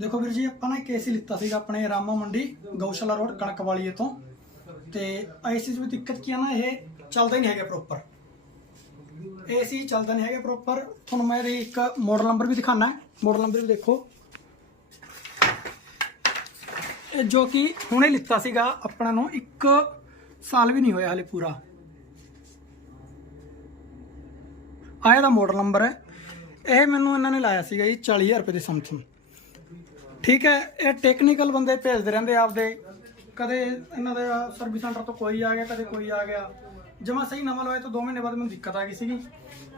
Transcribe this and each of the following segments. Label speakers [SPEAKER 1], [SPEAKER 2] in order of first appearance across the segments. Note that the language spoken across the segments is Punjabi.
[SPEAKER 1] ਦੇਖੋ ਵੀਰ ਜੀ, ਆਪਾਂ ਨਾ ਇੱਕ ਏਸੀ ਲਿੱਤਾ ਸੀਗਾ ਆਪਣੇ ਰਾਮਾ ਮੰਡੀ, ਗਊਸ਼ਾਲਾ ਰੋਡ, ਕਣਕ ਵਾਲੀਏ ਤੋਂ। ਤੇ ਏਸੀ 'ਚ ਦਿੱਕਤ ਕੀ ਆ ਨਾ, ਇਹ ਚੱਲਦਾ ਹੀ ਨਹੀਂ ਹੈਗਾ ਪ੍ਰੋਪਰ ਏਸੀ ਚੱਲਦਾ ਨਹੀਂ ਹੈਗਾ ਪ੍ਰੋਪਰ ਤੁਹਾਨੂੰ ਮੈਂ ਇਹਦੀ ਇੱਕ ਮਾਡਲ ਨੰਬਰ ਵੀ ਦਿਖਾਣਾ ਮਾਡਲ ਨੰਬਰ ਵੀ ਦੇਖੋ। ਇਹ ਜੋ ਕਿ ਹੁਣੇ ਲਿੱਤਾ ਸੀਗਾ ਆਪਣਾ ਨੂੰ, ਇੱਕ ਸਾਲ ਵੀ ਨਹੀਂ ਹੋਇਆ ਹਲੇ ਪੂਰਾ। ਆਇਆ ਦਾ ਮਾਡਲ ਨੰਬਰ ਹੈ। ਇਹ ਮੈਨੂੰ ਇਹਨਾਂ ਨੇ ਲਾਇਆ ਸੀਗਾ ਜੀ 40000 ਰੁਪਏ ਦੇ ਸਮਥਿੰਗ ਠੀਕ ਹੈ, ਇਹ ਟੈਕਨੀਕਲ ਬੰਦੇ ਭੇਜਦੇ ਰਹਿੰਦੇ ਆਪਦੇ। ਕਦੇ ਇਹਨਾਂ ਦੇ ਸਰਵਿਸ ਸੈਂਟਰ ਤੋਂ ਕੋਈ ਆ ਗਿਆ, ਕਦੇ ਕੋਈ ਆ ਗਿਆ। ਜਮਾ ਸਹੀ ਨਵਾਂ ਲਵਾਇਆ ਤਾਂ 2 ਮਹੀਨੇ ਬਾਅਦ ਮੈਨੂੰ ਦਿੱਕਤ ਆ ਗਈ ਸੀਗੀ।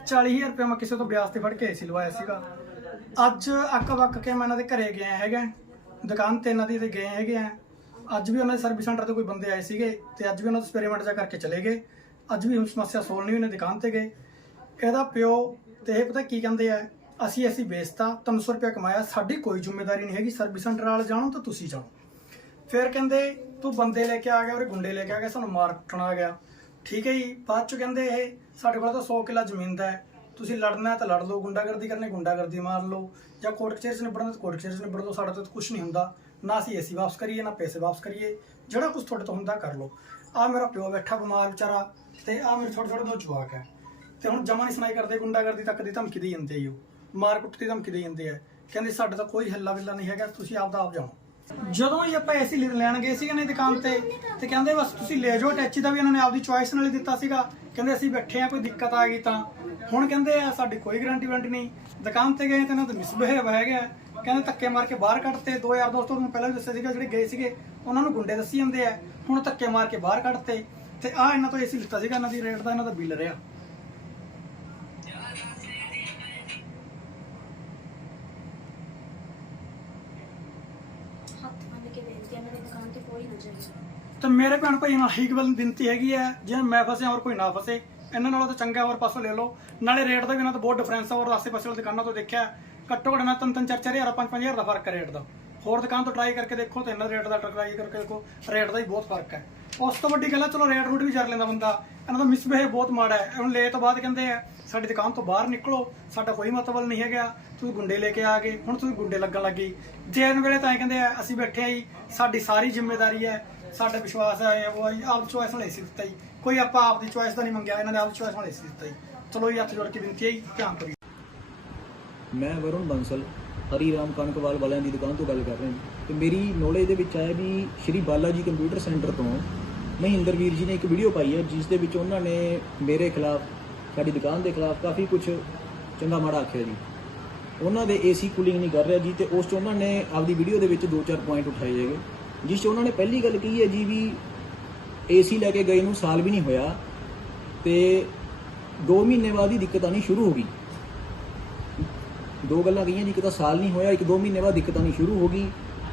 [SPEAKER 1] 40000 ਰੁਪਏ ਮੈਂ ਕਿਸੇ ਤੋਂ ਵਿਆਜ ਤੇ ਫੜ ਕੇ ਏਸੀ ਲਵਾਇਆ ਸੀਗਾ। ਅੱਜ ਅੱਕ ਵੱਕ ਕੇ ਮੈਂ ਇਹਨਾਂ ਦੇ ਘਰੇ ਗਿਆ ਹੈਗਾ, ਦੁਕਾਨ ਤੇ ਇਹਨਾਂ ਦੀ ਤੇ ਗਏ ਹੈਗੇ ਆ। ਅੱਜ ਵੀ ਉਹਨਾਂ ਦੇ ਸਰਵਿਸ ਸੈਂਟਰ ਤੋਂ ਕੋਈ ਬੰਦੇ ਆਏ ਸੀਗੇ ਤੇ ਅੱਜ ਵੀ ਉਹਨਾਂ ਤੋਂ ਐਕਸਪੈਰੀਮੈਂਟ ਜਾ ਕਰਕੇ ਚਲੇ ਗਏ। ਅੱਜ ਵੀ ਹੁਣ ਸਮੱਸਿਆ ਸੋਲਵ ਨਹੀਂ ਹੋਈ, ਨੇ ਦੁਕਾਨ ਤੇ ਗਏ। ਇਹਦਾ ਪਿਓ ਤੇ ਇਹ ਪਤਾ ਕੀ ਕਹਿੰਦੇ ਆ ਅਸੀਂ ਅਸੀਂ ਵੇਚਤਾ 300 ਰੁਪਏ ਕਮਾਇਆ, ਸਾਡੀ ਕੋਈ ਜ਼ਿੰਮੇਵਾਰੀ ਨਹੀਂ ਹੈਗੀ ਸਰਵਿਸ ਸੈਂਟਰ ਵਾਲੇ ਜਾਣੋ ਤਾਂ, ਤੁਸੀਂ ਜਾਓ। ਫਿਰ ਕਹਿੰਦੇ, ਤੂੰ ਬੰਦੇ ਲੈ ਕੇ ਆ ਗਿਆ ਔਰ ਗੁੰਡੇ ਲੈ ਕੇ ਆ ਗਿਆ, ਸਾਨੂੰ ਮਾਰ ਕੁੱਟਣਾ ਆ ਗਿਆ। ਠੀਕ ਹੈ ਜੀ, ਬਾਅਦ ਚ ਕਹਿੰਦੇ ਇਹ, ਸਾਡੇ ਕੋਲ ਤਾਂ 100 ਕਿੱਲਾ ਜ਼ਮੀਨ ਦਾ ਹੈ। ਤੁਸੀਂ ਲੜਨਾ ਤਾਂ ਲੜ ਲਓ, ਗੁੰਡਾਗਰਦੀ ਕਰਨੀ, ਗੁੰਡਾਗਰਦੀ ਮਾਰ ਲਓ। ਜਾਂ ਕੋਰਟ ਕਚਹਿਰੀ 'ਚ ਨਿਬੜਨਾ ਤਾਂ ਕੋਰਟ ਕਚਹਿਰੀ 'ਚ ਨਿਬੜ ਲਓ, ਸਾਡਾ ਤਾਂ ਕੁਝ ਨਹੀਂ ਹੁੰਦਾ। ਨਾ ਅਸੀਂ ਏਸੀ ਵਾਪਸ ਕਰੀਏ, ਨਾ ਪੈਸੇ ਵਾਪਸ ਕਰੀਏ। ਜਿਹੜਾ ਕੁਝ ਤੁਹਾਡੇ ਤੋਂ ਹੁੰਦਾ ਕਰ ਲਓ। ਆ ਮੇਰਾ ਪਿਓ ਬੈਠਾ ਬਿਮਾਰ ਵਿਚਾਰਾ, ਤੇ ਆ ਮੇਰੇ ਛੋਟੇ ਛੋਟੇ ਦੋ ਜਵਾਕ ਹੈ। ਤੇ ਹੁਣ ਜਮਾ ਨਹੀਂ ਸੁਣਾਈ ਕਰਦੇ, ਗੁੰਡਾਗਰਦੀ ਤੱਕ ਦੀ ਧਮਕੀ ਦੇ ਜਾਂਦੇ ਹੀ ਉਹ। ਮਾਰ ਕੁੱਟ ਦੀ ਧਮਕੀ ਦੇ ਜਾਂਦੇ ਆ। ਕਹਿੰਦੇ ਸਾਡੇ ਤਾਂ ਕੋਈ ਹੱਲਾ ਬਿੱਲਾ ਨਹੀਂ ਹੈਗਾ, ਤੁਸੀਂ ਆਪਦਾ ਆਪ ਜਾਓ। ਜਦੋਂ ਹੀ ਆਪਾਂ ਏਸੀ ਲੈਣ ਗਏ ਸੀਗੇ ਨੇ ਦੁਕਾਨ ਤੇ ਤੇ ਕਹਿੰਦੇ ਬਸ ਤੁਸੀਂ ਲੈ ਜਾਓ ਅਟੈਚੀ ਦਾ ਵੀ ਇਹਨਾਂ ਨੇ ਆਪਦੀ ਚੁਆਇਸ ਨਾਲ ਹੀ ਦਿੱਤਾ ਸੀਗਾ। ਕਹਿੰਦੇ ਅਸੀਂ ਬੈਠੇ ਆ ਕੋਈ ਦਿੱਕਤ ਆ ਗਈ ਤਾਂ। ਹੁਣ ਕਹਿੰਦੇ ਆ, ਸਾਡੀ ਕੋਈ ਗਾਰੰਟੀ ਵਾਰੰਟੀ ਨਹੀਂ। ਦੁਕਾਨ ਤੇ ਗਏ ਤੇ ਇਹਨਾਂ ਦਾ ਮਿਸਬਿਹੇਵ ਹੈਗਾ ਕਹਿੰਦੇ ਧੱਕੇ ਮਾਰ ਕੇ ਬਾਹਰ ਕੱਢਤੇ। ਦੋ ਯਾਰ ਦੋਸਤ ਨੂੰ ਪਹਿਲਾਂ ਵੀ ਦੱਸਿਆ ਸੀਗਾ, ਜਿਹੜੇ ਗਏ ਸੀਗੇ, ਉਹਨਾਂ ਨੂੰ ਗੁੰਡੇ ਦੱਸੀ ਜਾਂਦੇ ਆ। ਹੁਣ ਧੱਕੇ ਮਾਰ ਕੇ ਬਾਹਰ ਕੱਢਤੇ। ਤੇ ਆ ਇਹਨਾਂ ਤੋਂ ਏਸੀ ਲਿੱਤਾ ਸੀਗਾ, ਇਹਨਾਂ ਦੀ ਰੇਟ ਦਾ, ਇਹਨਾਂ ਦਾ ਬਿੱਲ ਰਿਹਾ।
[SPEAKER 2] ਤੇ
[SPEAKER 1] ਮੇਰੇ ਭੈਣ ਭਾਈ ਨਾਲ ਹੀ ਗੱਲ ਬੇਨਤੀ ਹੈਗੀ ਹੈ ਜੇ ਮੈਂ ਫਸਿਆ ਔਰ ਕੋਈ ਨਾ ਫਸੇ। ਇਹਨਾਂ ਨਾਲੋਂ ਤਾਂ ਚੰਗਾ ਹੋਰ ਪਾਸੋਂ ਲੈ ਲਓ। ਨਾਲੇ ਰੇਟ ਦਾ ਵੀ ਇਹਨਾਂ ਤੋਂ ਬਹੁਤ ਡਿਫਰੈਂਸ ਆ। ਔਰ ਆਸੇ-ਪਾਸੇ ਵਾਲੀ ਦੁਕਾਨਾਂ ਤੋਂ ਦੇਖਿਆ। ਘੱਟੋ ਘੱਟ ਮੈਂ ਤਿੰਨ ਤਿੰਨ ਚਾਰ ਚਾਰ ਹਜ਼ਾਰ ਪੰਜ ਪੰਜ ਹਜ਼ਾਰ ਦਾ ਫ਼ਰਕ ਹੈ ਰੇਟ ਦਾ। ਹੋਰ ਦੁਕਾਨ ਤੋਂ ਟਰਾਈ ਕਰਕੇ ਦੇਖੋ ਤੇ ਇਹਨਾਂ ਰੇਟ ਦਾ ਟਰਾਈ ਕਰਕੇ ਦੇਖੋ। ਰੇਟ ਦਾ ਹੀ ਬਹੁਤ ਫ਼ਰਕ ਹੈ ਉਸ ਤੋਂ ਵੱਡੀ ਗੱਲ ਹੈ ਚਲੋ ਰੇਟ ਰੂਟ ਵੀ ਜਰ ਲੈਂਦਾ ਬੰਦਾ। ਇਹਨਾਂ ਦਾ ਮਿਸਬਿਹੇਵ ਬਹੁਤ ਮਾੜਾ ਹੈ। ਇਹਨੂੰ ਲੈ ਤੋਂ ਬਾਅਦ ਕਹਿੰਦੇ ਆ, ਸਾਡੀ ਦੁਕਾਨ ਤੋਂ ਬਾਹਰ ਨਿਕਲੋ। ਸਾਡਾ ਕੋਈ ਮਤਲਬ ਨਹੀਂ ਹੈਗਾ। ਤੁਸੀਂ ਗੁੰਡੇ ਲੈ ਕੇ ਆ ਗਏ। ਹੁਣ ਤੁਸੀਂ ਗੁੰਡੇ ਲੱਗਣ ਲੱਗੀ ਜੇ ਇਹਨਾਂ ਵੇਲੇ ਤਾਂ ਇਹ ਕਹਿੰਦੇ ਆ, ਅਸੀਂ ਬੈਠੇ ਆ ਜੀ। ਸਾਡੀ ਸਾਰੀ ਜ਼ਿੰਮੇਵਾਰੀ ਹੈ। ਸਾਡਾ ਵਿਸ਼ਵਾਸ ਹੈ ਇਹ ਉਹ ਹੈ ਜੀ, ਆਪ ਚੁਆਇਸ ਨਾਲ ਏਸੀ ਦਿੱਤਾ ਜੀ। ਕੋਈ ਆਪਾਂ ਆਪ ਦੀ ਚੁਆਇਸ ਦਾ ਨਹੀਂ ਮੰਗਿਆ ਇਹਨਾਂ ਨੇ ਆਪ ਚੁਆਇਸ ਨਾਲ ਏਸੀ ਦਿੱਤਾ ਜੀ। ਚਲੋ ਜੀ ਹੱਥ ਜੋੜ ਕੇ ਬੇਨਤੀ ਹੈ ਜੀ ਧਿਆਨ ਕਰਿਓ
[SPEAKER 3] ਮੈਂ ਵਰੁਣ ਬੰਸਲ ਹਰੀ ਰਾਮ ਕਣਕਵਾਲ ਵਾਲਿਆਂ ਦੀ ਦੁਕਾਨ ਤੋਂ ਗੱਲ ਕਰ ਰਿਹਾ ਹਾਂ। ਤੇ ਮੇਰੀ ਨੌਲੇਜ ਦੇ ਵਿੱਚ ਆਇਆ ਵੀ ਸ਼੍ਰੀ ਬਾਲਾ ਜੀ ਕੰਪਿਊਟਰ ਸੈਂਟਰ ਤੋਂ ਮਹਿੰਦਰ ਵੀਰ ਜੀ ਨੇ ਇੱਕ ਵੀਡੀਓ ਪਾਈ ਹੈ ਜਿਸ ਦੇ ਵਿੱਚ ਉਹਨਾਂ ਨੇ ਮੇਰੇ ਖਿਲਾਫ ਸਾਡੀ ਦੁਕਾਨ ਦੇ ਖਿਲਾਫ ਕਾਫੀ ਕੁਝ ਚੰਗਾ ਮਾੜਾ ਆਖਿਆ ਜੀ। ਉਹਨਾਂ ਦੇ ਏਸੀ ਕੂਲਿੰਗ ਨਹੀਂ ਕਰ ਰਿਹਾ ਜੀ ਤੇ ਉਸ 'ਚ ਉਹਨਾਂ ਨੇ ਆਪਦੀ ਵੀਡੀਓ ਦੇ ਵਿੱਚ ਦੋ ਚਾਰ ਪੁਆਇੰਟ ਉਠਾਏ ਹੈਗੇ। ਜਿਸ 'ਚ ਉਹਨਾਂ ਨੇ ਪਹਿਲੀ ਗੱਲ ਕਹੀ ਹੈ ਜੀ ਵੀ ਏਸੀ ਲੈ ਕੇ ਗਏ ਨੂੰ ਸਾਲ ਵੀ ਨਹੀਂ ਹੋਇਆ ਤੇ 2 ਮਹੀਨੇ ਬਾਅਦ ਹੀ ਦਿੱਕਤ ਆਣੀ ਸ਼ੁਰੂ ਹੋ ਗਈ। ਦੋ ਗੱਲਾਂ ਕਹੀਆਂ ਜੀ, ਇੱਕ ਤਾਂ ਸਾਲ ਨਹੀਂ ਹੋਇਆ, ਇੱਕ ਦੋ ਮਹੀਨੇ ਬਾਅਦ ਦਿੱਕਤ ਆਣੀ ਸ਼ੁਰੂ ਹੋ ਗਈ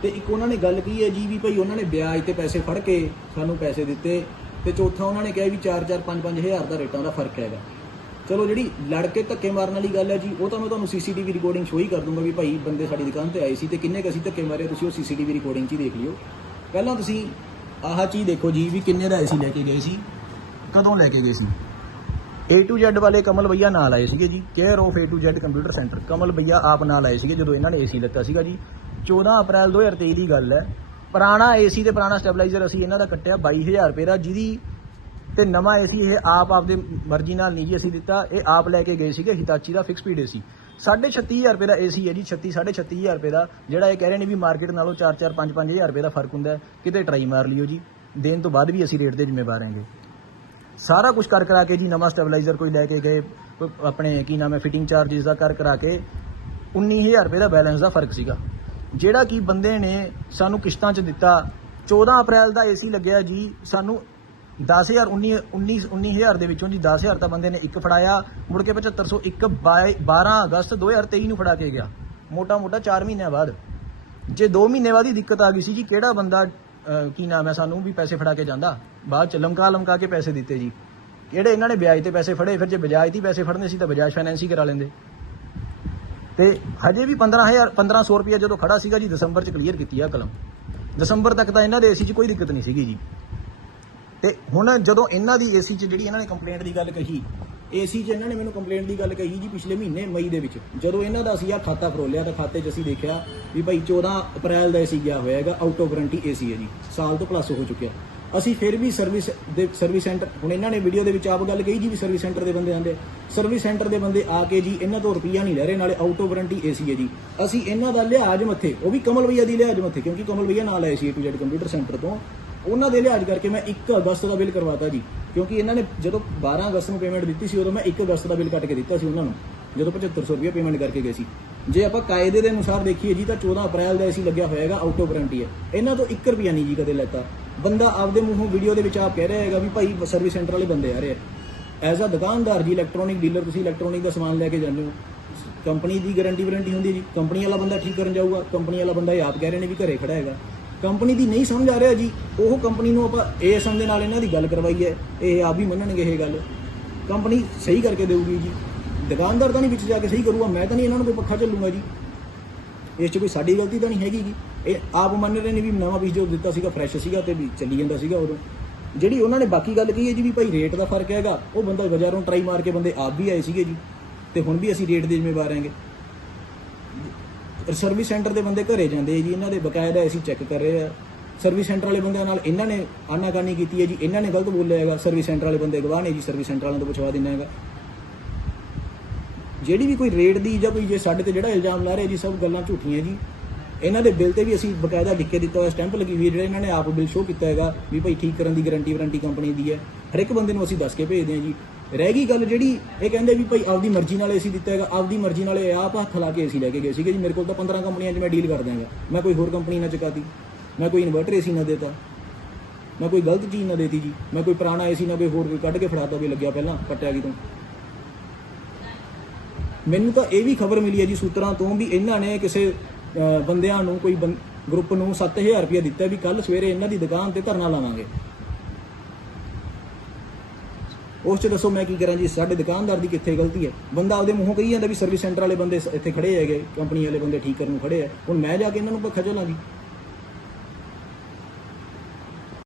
[SPEAKER 3] ਤੇ ਇੱਕ ਉਹਨਾਂ ਨੇ ਗੱਲ ਕਹੀ ਹੈ ਜੀ ਵੀ ਭਾਈ ਉਹਨਾਂ ਨੇ ਵਿਆਜ ਤੇ ਪੈਸੇ ਫੜ ਕੇ ਸਾਨੂੰ ਪੈਸੇ ਦਿੱਤੇ ਤੇ ਚੌਥਾ ਉਹਨਾਂ ਨੇ ਕਿਹਾ ਵੀ 4-4 5-5 ਹਜ਼ਾਰ ਦਾ ਰੇਟਾਂ ਦਾ ਫ਼ਰਕ ਹੈਗਾ। ਚਲੋ ਜਿਹੜੀ ਲੜ ਕੇ ਧੱਕੇ ਮਾਰਨ ਵਾਲੀ ਗੱਲ ਹੈ ਜੀ, ਉਹ ਤਾਂ ਮੈਂ ਤੁਹਾਨੂੰ ਸੀਸੀਟੀਵੀ ਰਿਕਾਰਡਿੰਗ ਸ਼ੋ ਹੀ ਕਰ ਦੂੰਗਾ ਵੀ ਭਾਈ ਬੰਦੇ ਸਾਡੀ ਦੁਕਾਨ ਤੇ ਆਏ ਸੀ ਤੇ ਕਿੰਨੇ ਕੁ ਅਸੀਂ ਧੱਕੇ ਮਾਰੇ, ਤੁਸੀਂ ਉਹ ਸੀਸੀਟੀਵੀ ਰਿਕਾਰਡਿੰਗ 'ਚ ਹੀ ਦੇਖ ਲਿਓ। ਪਹਿਲਾਂ ਤੁਸੀਂ ਆਹ ਚੀਜ਼ ਦੇਖੋ ਜੀ ਵੀ ਕਿੰਨੇ ਦਾ ਏਸੀ ਲੈ ਕੇ ਗਏ ਸੀ, ਕਦੋਂ ਲੈ ਕੇ ਗਏ ਸੀ? A to Z ਵਾਲੇ ਕਮਲ ਭਈਆ ਨਾਲ ਆਏ ਸੀਗੇ ਜੀ care of A to Z computer centre Kamal ਭਈਆ ਆਪ ਨਾਲ ਆਏ ਸੀਗੇ ਜਦੋਂ ਇਹਨਾਂ ਨੇ ਏਸੀ ਲੱਤਾ ਸੀਗਾ ਜੀ। 14 ਅਪ੍ਰੈਲ 2023 ਦੀ ਗੱਲ ਹੈ। ਪੁਰਾਣਾ ਏਸੀ ਤੇ ਪੁਰਾਣਾ ਸਟੈਬਲਾਈਜ਼ਰ ਅਸੀਂ ਇਹਨਾਂ ਦਾ ਕੱਟਿਆ 22000 ਰੁਪਏ ਦਾ, ਜਿਹਦੀ ਤੇ ਨਵਾਂ ਏਸੀ ਇਹ ਆਪ ਆਪਦੇ ਮਰਜ਼ੀ ਨਾਲ ਨਹੀਂ ਜੀ ਅਸੀਂ ਦਿੱਤਾ, ਇਹ ਆਪ ਲੈ ਕੇ ਗਏ ਸੀਗੇ ਹਿਤਾਚੀ ਦਾ ਫਿਕਸ ਸਪੀਡ ਏਸੀ 36000 ਰੁਪਏ ਦਾ ਏਸੀ ਹੈ ਜੀ 36 36000 ਰੁਪਏ ਦਾ, ਜਿਹੜਾ ਇਹ ਕਹਿ ਰਹੇ ਨੇ ਵੀ ਮਾਰਕੀਟ ਨਾਲੋਂ 4-4 5-5000 ਰੁਪਏ ਦਾ ਫ਼ਰਕ ਹੁੰਦਾ ਕਿਤੇ ਟਰਾਈ ਮਾਰ ਲਿਓ ਜੀ। ਦੇਣ ਤੋਂ ਬਾਅਦ ਵੀ ਅਸੀਂ ਰੇਟ ਦੇ ਜ਼ਿੰਮੇਵਾਰ ਹਾਂਗੇ। ਸਾਰਾ ਕੁਝ ਕਰ ਕਰਾ ਕੇ ਜੀ, ਨਵਾਂ ਸਟੈਬਲਾਈਜ਼ਰ ਕੋਈ ਲੈ ਕੇ ਗਏ ਕੋਈ ਆਪਣੇ ਕੀ ਨਾਮ ਹੈ ਫਿਟਿੰਗ ਚਾਰजेस ਦਾ ਕਰ ਕਰਾ ਕੇ 19000 ਰੁਪਏ ਦਾ ਬੈਲੈਂਸ ਦਾ ਫ਼ਰਕ ਸੀਗਾ। ਜਿਹੜਾ ਕਿ ਬੰਦੇ ਨੇ ਸਾਨੂੰ ਕਿਸ਼ਤਾਂ 'ਚ ਦਿੱਤਾ 14 ਅਪ੍ਰੈਲ ਦਾ ਏਸੀ ਲੱਗਿਆ ਜੀ, ਸਾਨੂੰ 10000 19 19 19000 ਦੇ ਵਿੱਚੋਂ ਜੀ 10000 ਤਾਂ ਬੰਦੇ ਨੇ ਇੱਕ ਫੜਾਇਆ, ਮੁੜ ਕੇ 7501 12 ਅਗਸਤ 2023 ਨੂੰ ਫੜਾ ਕੇ ਗਿਆ। ਮੋਟਾ ਮੋਟਾ 4 ਮਹੀਨਿਆਂ ਬਾਅਦ। ਜੇ 2 ਮਹੀਨੇ ਬਾਅਦ ਹੀ ਦਿੱਕਤ ਆ ਗਈ ਸੀ ਜੀ, ਕਿਹੜਾ ਬੰਦਾ ਕੀ ਨਾਮ ਹੈ ਸਾਨੂੰ ਵੀ ਪੈਸੇ ਫੜਾ ਕੇ ਜਾਂਦਾ? ਬਾਅਦ ਚ ਲਮਕਾ ਲਮਕਾ ਕੇ ਪੈਸੇ ਦਿੱਤੇ ਜੀ। ਕਿਹੜੇ ਇਹਨਾਂ ਨੇ ਵਿਆਜ ਤੇ ਪੈਸੇ ਫੜੇ? ਫਿਰ ਜੇ ਬਜਾਜ ਤੇ ਪੈਸੇ ਫੜਨੇ ਸੀ ਤਾਂ ਬਜਾਜ ਫਾਈਨੈਂਸ ਹੀ ਕਰਾ ਲੈਂਦੇ। ਤੇ ਹਜੇ ਵੀ 15000 1500 ਰੁਪਏ ਜਦੋਂ ਖੜਾ ਸੀਗਾ ਜੀ, ਦਸੰਬਰ ਚ ਕਲੀਅਰ ਕੀਤੀ ਆ ਕਲਮ। ਦਸੰਬਰ ਤੱਕ ਤਾਂ ਇਹਨਾਂ ਦੇ ਏਸੀ 'ਚ ਕੋਈ ਦਿੱਕਤ ਨਹੀਂ ਸੀਗੀ ਜੀ। ਤੇ ਹੁਣ ਜਦੋਂ ਇਹਨਾਂ ਦੀ ਏਸੀ 'ਚ ਜਿਹੜੀ ਇਹਨਾਂ ਨੇ ਕੰਪਲੇਂਟ ਦੀ ਗੱਲ ਕਹੀ, ਏਸੀ 'ਚ ਇਹਨਾਂ ਨੇ ਮੈਨੂੰ ਕੰਪਲੇਂਟ ਦੀ ਗੱਲ ਕਹੀ ਜੀ ਪਿਛਲੇ ਮਹੀਨੇ ਮਈ ਦੇ ਵਿੱਚ। ਜਦੋਂ ਇਹਨਾਂ ਦਾ ਅਸੀਂ ਆ ਖਾਤਾ ਫਰੋਲਿਆ ਤਾਂ ਖਾਤੇ 'ਚ ਅਸੀਂ ਦੇਖਿਆ ਵੀ ਭਾਈ 14 ਅਪ੍ਰੈਲ ਦਾ ਏਸੀ ਗਿਆ ਹੋਇਆ ਹੈਗਾ ਆਊਟ ਆਫ ਵਾਰੰਟੀ ਏਸੀ ਹੈ ਜੀ, ਸਾਲ ਤੋਂ ਪਲੱਸ ਹੋ ਚੁੱਕਿਆ। ਅਸੀਂ ਫਿਰ ਵੀ ਸਰਵਿਸ ਦੇ ਸਰਵਿਸ ਸੈਂਟਰ ਹੁਣ ਇਹਨਾਂ ਨੇ ਵੀਡੀਓ ਦੇ ਵਿੱਚ ਆਪ ਗੱਲ ਕਹੀ ਜੀ ਵੀ ਸਰਵਿਸ ਸੈਂਟਰ ਦੇ ਬੰਦੇ ਆਂਦੇ ਸਰਵਿਸ ਸੈਂਟਰ ਦੇ ਬੰਦੇ ਆ ਕੇ ਜੀ ਇਹਨਾਂ ਤੋਂ ਰੁਪਈਆ ਨਹੀਂ ਲੈ ਰਹੇ, ਨਾਲੇ ਆਊਟ ਆਫ ਵਾਰੰਟੀ ਏਸੀ ਹੈ ਜੀ। ਅਸੀਂ ਇਹਨਾਂ ਦਾ ਲਿਹਾਜ਼ ਮੱਥੇ, ਉਹ ਵੀ ਕਮਲ ਭਈਆ ਦੀ ਲਿਹਾਜ਼ ਮੱਥੇ, ਕਿਉਂਕਿ ਕਮਲ ਭਈਆ ਨਾਲ ਆਏ ਸੀ A to Z computer centre ਤੋਂ। ਉਹਨਾਂ ਦੇ ਲਿਹਾਜ਼ ਕਰਕੇ ਮੈਂ 1 ਅਗਸਤ ਦਾ ਬਿੱਲ ਕਰਵਾਤਾ ਜੀ। ਕਿਉਂਕਿ ਇਹਨਾਂ ਨੇ ਜਦੋਂ 12 ਅਗਸਤ ਨੂੰ ਪੇਮੈਂਟ ਦਿੱਤੀ ਸੀ, ਉਦੋਂ ਮੈਂ 1 ਅਗਸਤ ਦਾ ਬਿੱਲ ਕੱਟ ਕੇ ਦਿੱਤਾ ਸੀ ਉਹਨਾਂ ਨੂੰ। ਜਦੋਂ 7500 ਰੁਪਏ ਪੇਮੈਂਟ ਕਰਕੇ ਗਏ ਸੀ। ਜੇ ਆਪਾਂ ਕਾਇਦੇ ਦੇ ਅਨੁਸਾਰ ਦੇਖੀਏ ਜੀ, ਤਾਂ 14 ਅਪ੍ਰੈਲ ਦਾ ਏਸੀ ਲੱਗਿਆ ਹੋਏਗਾ ਆਊਟ ਆਫ ਵਾਰੰਟੀ ਹੈ। ਇਹਨਾਂ ਤੋਂ 1 ਰੁਪਿਆ ਨਹੀਂ ਜੀ ਕਦੇ ਲੈਤਾ। ਬੰਦਾ ਆਪਦੇ ਮੂੰਹੋਂ ਵੀਡੀਓ ਦੇ ਵਿੱਚ ਆਪ ਕਹਿ ਰਿਹਾ ਹੈਗਾ ਵੀ ਭਾਈ ਸਰਵਿਸ ਸੈਂਟਰ ਵਾਲੇ ਬੰਦੇ ਆ ਰਹੇ ਆ। ਐਜ਼ ਅ ਦੁਕਾਨਦਾਰ ਜੀ ਇਲੈਕਟ੍ਰੋਨਿਕ ਡੀਲਰ ਤੁਸੀਂ ਇਲੈਕਟ੍ਰੋਨਿਕ ਦਾ ਸਮਾਨ ਲੈ ਕੇ ਜਾਂਦੇ ਹੋ। ਕੰਪਨੀ ਦੀ ਗਾਰੰਟੀ ਵਾਰੰਟੀ ਹੁੰਦੀ ਹੈ ਜੀ। ਕੰਪਨੀ ਵਾਲਾ ਬੰਦਾ ਠੀਕ ਕਰਨ ਜਾਊਗਾ। ਕੰਪਨੀ ਵਾਲਾ ਬੰਦਾ ਇਹ ਆਪ ਕਹਿ ਰਹੇ ਨੇ ਵੀ ਘਰੇ ਖੜਾ ਹੈਗਾ। ਕੰਪਨੀ ਦੀ ਨਹੀਂ ਸਮਝ ਆ ਰਿਹਾ ਜੀ, ਉਹ ਕੰਪਨੀ ਨੂੰ ਆਪਾਂ ਏਐਸਐਮ ਦੇ ਨਾਲ ਇਹਨਾਂ ਦੀ ਗੱਲ ਕਰਵਾਈ ਹੈ, ਇਹ ਆਪ ਵੀ ਮੰਨਣਗੇ ਇਹ ਗੱਲ। ਕੰਪਨੀ ਸਹੀ ਕਰਕੇ ਦੇਊਗੀ ਜੀ। ਦੁਕਾਨਦਾਰ ਤਾਂ ਨਹੀਂ ਵਿੱਚ ਜਾ ਕੇ ਸਹੀ ਕਰੂਗਾ, ਮੈਂ ਤਾਂ ਨਹੀਂ ਇਹਨਾਂ ਨੂੰ ਕੋਈ ਪੱਖਾ ਚੱਲੂਗਾ ਜੀ। ਇਸ 'ਚ ਕੋਈ ਸਾਡੀ ਗਲਤੀ ਤਾਂ ਨਹੀਂ ਹੈਗੀ ਜੀ। ਇਹ ਆਪ ਮੰਨ ਰਹੇ ਨੇ ਵੀ ਨਵਾਂ ਪੀਸ ਜੋ ਦਿੱਤਾ ਸੀਗਾ ਫਰੈਸ਼ ਸੀਗਾ ਤੇ ਵੀ ਚੱਲੀ ਜਾਂਦਾ ਸੀਗਾ ਉਦੋਂ। ਜਿਹੜੀ ਉਹਨਾਂ ਨੇ ਬਾਕੀ ਗੱਲ ਕਹੀ ਹੈ ਜੀ ਵੀ ਭਾਈ ਰੇਟ ਦਾ ਫ਼ਰਕ ਹੈਗਾ, ਉਹ ਬੰਦਾ ਬਾਜ਼ਾਰੋਂ ਟਰਾਈ ਮਾਰ ਕੇ ਬੰਦੇ ਆਪ ਵੀ ਆਏ ਸੀਗੇ ਜੀ। ਤੇ ਹੁਣ ਵੀ ਅਸੀਂ ਰੇਟ ਦੇ ਜ਼ਿੰਮੇਵਾਰ ਹਾਂਗੇ। ਸਰਵਿਸ ਸੈਂਟਰ ਦੇ ਬੰਦੇ ਘਰੇ ਜਾਂਦੇ ਆ ਜੀ, ਇਹਨਾਂ ਦੇ ਬਕਾਇਦਾ ਅਸੀਂ ਚੈੱਕ ਕਰ ਰਹੇ ਆ। ਸਰਵਿਸ ਸੈਂਟਰ ਵਾਲੇ ਬੰਦਿਆਂ ਨਾਲ ਇਹਨਾਂ ਨੇ ਆਨਾਕਾਨੀ ਕੀਤੀ ਹੈ ਜੀ, ਇਹਨਾਂ ਨੇ ਗਲਤ ਬੋਲਿਆ ਹੈਗਾ। ਸਰਵਿਸ ਸੈਂਟਰ ਵਾਲੇ ਬੰਦੇ ਗਵਾਹ ਨੇ ਜੀ ਸਰਵਿਸ ਸੈਂਟਰ ਵਾਲਿਆਂ ਤੋਂ ਪੁੱਛਵਾ ਦਿੰਨਾ ਹੈਗਾ। ਜਿਹੜੀ ਵੀ ਕੋਈ ਰੇਟ ਦੀ ਜਾਂ ਕੋਈ ਜੇ ਸਾਡੇ ਤੇ ਜਿਹੜਾ ਇਲਜ਼ਾਮ ਲਾ ਰਹੇ ਜੀ, ਸਭ ਗੱਲਾਂ ਝੂਠੀਆਂ ਜੀ। ਇਹਨਾਂ ਦੇ ਬਿੱਲ ਤੇ ਵੀ ਅਸੀਂ ਬਕਾਇਦਾ ਲਿਖ ਕੇ ਦਿੱਤਾ ਹੋਇਆ ਸਟੈਂਪ ਲੱਗੀ ਹੋਈ ਹੈ, ਜਿਹੜਾ ਇਹਨਾਂ ਨੇ ਆਪ ਬਿੱਲ ਸ਼ੋਅ ਕੀਤਾ ਹੈਗਾ ਵੀ ਭਾਈ ਠੀਕ ਕਰਨ ਦੀ ਗਾਰੰਟੀ ਵਾਰੰਟੀ ਕੰਪਨੀ ਦੀ ਹੈ। ਹਰ ਇੱਕ ਬੰਦੇ ਨੂੰ ਅਸੀਂ ਦੱਸ ਕੇ ਭੇਜਦੇ ਹਾਂ ਜੀ। ਰਹਿ ਗਈ ਗੱਲ ਜਿਹੜੀ, ਇਹ ਕਹਿੰਦੇ ਵੀ ਭਾਈ ਆਪਦੀ ਮਰਜ਼ੀ ਨਾਲ ਏਸੀ ਦਿੱਤਾ ਹੈਗਾ, ਆਪਦੀ ਮਰਜ਼ੀ ਨਾਲ ਇਹ ਆਪ ਹੱਥ ਲਾ ਕੇ ਏਸੀ ਲੈ ਕੇ ਗਏ ਸੀਗੇ ਜੀ। ਮੇਰੇ ਕੋਲ ਤਾਂ 15 ਕੰਪਨੀਆਂ 'ਚ ਮੈਂ ਡੀਲ ਕਰ ਦਿਆਂਗਾ ਮੈਂ ਕੋਈ ਹੋਰ ਕੰਪਨੀ ਨਾ ਚੁਕਾਤੀ, ਮੈਂ ਕੋਈ ਇਨਵਰਟਰ ਏਸੀ ਨਾ ਦੇਤਾ, ਮੈਂ ਕੋਈ ਗਲਤ ਚੀਜ਼ ਨਾ ਦੇਤੀ ਜੀ। ਮੈਂ ਕੋਈ ਪੁਰਾਣਾ ਏਸੀ ਨਾ ਕੋਈ ਹੋਰ ਕੋਈ ਕੱਢ ਕੇ ਫੜਾਤਾ ਵੀ ਲੱਗਿਆ ਪਹਿਲਾਂ ਕੱਟਿਆ ਕਿਤੋਂ। ਮੈਨੂੰ ਤਾਂ ਇਹ ਵੀ ਖਬਰ ਮਿਲੀ ਹੈ ਜੀ ਸੂਤਰਾਂ ਤੋਂ ਵੀ ਇਹਨਾਂ ਨੇ ਕਿਸੇ ਬੰਦਿਆਂ ਨੂੰ, ਕੋਈ ਬੰ- ਗਰੁੱਪ ਨੂੰ 7000 ਰੁਪਏ ਦਿੱਤਾ ਵੀ ਕੱਲ ਸਵੇਰੇ ਇਹਨਾਂ ਦੀ ਦੁਕਾਨ ਤੇ ਧਰਨਾ ਲਾਵਾਂਗੇ। ਉਸ ਚ ਦੱਸੋ ਮੈਂ ਕੀ ਕਰਾਂ ਜੀ? ਸਾਡੇ ਦੁਕਾਨਦਾਰ ਦੀ ਕਿੱਥੇ ਗਲਤੀ ਹੈ? ਬੰਦਾ ਆਪਦੇ ਮੂੰਹੋਂ ਕਹੀ ਜਾਂਦਾ ਵੀ ਸਰਵਿਸ ਸੈਂਟਰ ਵਾਲੇ ਬੰਦੇ ਇੱਥੇ ਖੜੇ ਹੈਗੇ ਕੰਪਨੀ ਵਾਲੇ ਬੰਦੇ ਠੀਕ ਕਰਨ ਨੂੰ ਖੜੇ ਆ। ਹੁਣ ਮੈਂ ਜਾ ਕੇ ਇਹਨਾਂ ਨੂੰ ਪੱਖਾ ਝੱਲਾਂ ਜੀ